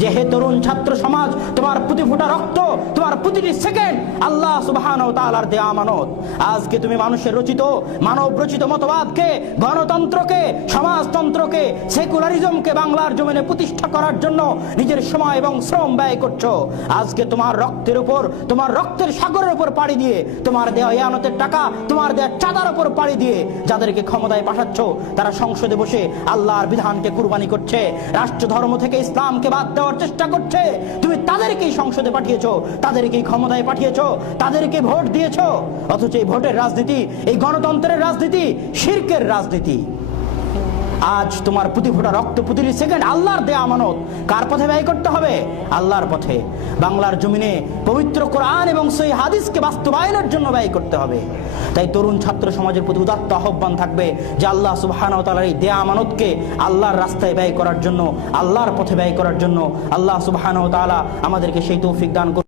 যে হে তরুণ ছাত্র সমাজ, তোমার প্রতি ফোঁটা রক্ত, তোমার প্রতিটি সেকেন্ড আল্লাহ সুবহানাহু ওয়া তাআলার দেয়া আমানত। আজকে তুমি মানুষের রচিত, মানব রচিত মতবাদকে, গণতন্ত্রকে, সমাজতন্ত্রকে, সেকুলারিজমকে বাংলার জমিনে প্রতিষ্ঠা করার জন্য নিজের সময় এবং শ্রম ব্যয় করছো। আজকে তোমার রক্তের উপর, তোমার রক্তের সাগরের উপর পাড়ি দিয়ে, তোমার দেয়া ইয়ানতের টাকা, তোমার দেয়া চাঁদার উপর পাড়ি দিয়ে যাদেরকে ক্ষমতায় পাঠাচ্ছ, তারা সংসদে বসে আল্লাহর বিধানকে কুরবানি করছে, রাষ্ট্র ধর্ম থেকে ইসলামকে বাদ দেওয়ার চেষ্টা করছে। তুমি তাদেরকেই সংসদে পাঠিয়েছো, তাদেরকেই ক্ষমতায় পাঠিয়েছো, তাদেরকে ভোট দিয়েছো। অথচ এই ভোটের রাজনীতি, এই গণতন্ত্রের রাজনীতি শিরকের রাজনীতি। আজ তোমার প্রতি ফোঁটা রক্ত, প্রতিটি সেকেন্ড আল্লাহর দেয়া আমানত। কার পথে ব্যয় করতে হবে? আল্লাহর পথে। বাংলার জমিনে পবিত্র কোরআন এবং সহিহ হাদিসকে বাস্তবায়নের জন্য ব্যয় করতে হবে। তাই তরুণ ছাত্র সমাজের প্রতি উদাত্ত আহ্বান থাকবে যে আল্লাহ সুবহানাহু ওয়া তাআলার এই দেয়া আমানতকে আল্লাহর রাস্তায় ব্যয় করার জন্য, আল্লাহর পথে ব্যয় করার জন্য আল্লাহ সুবহানাহু ওয়া তাআলা আমাদেরকে সেই তৌফিক দান করুন।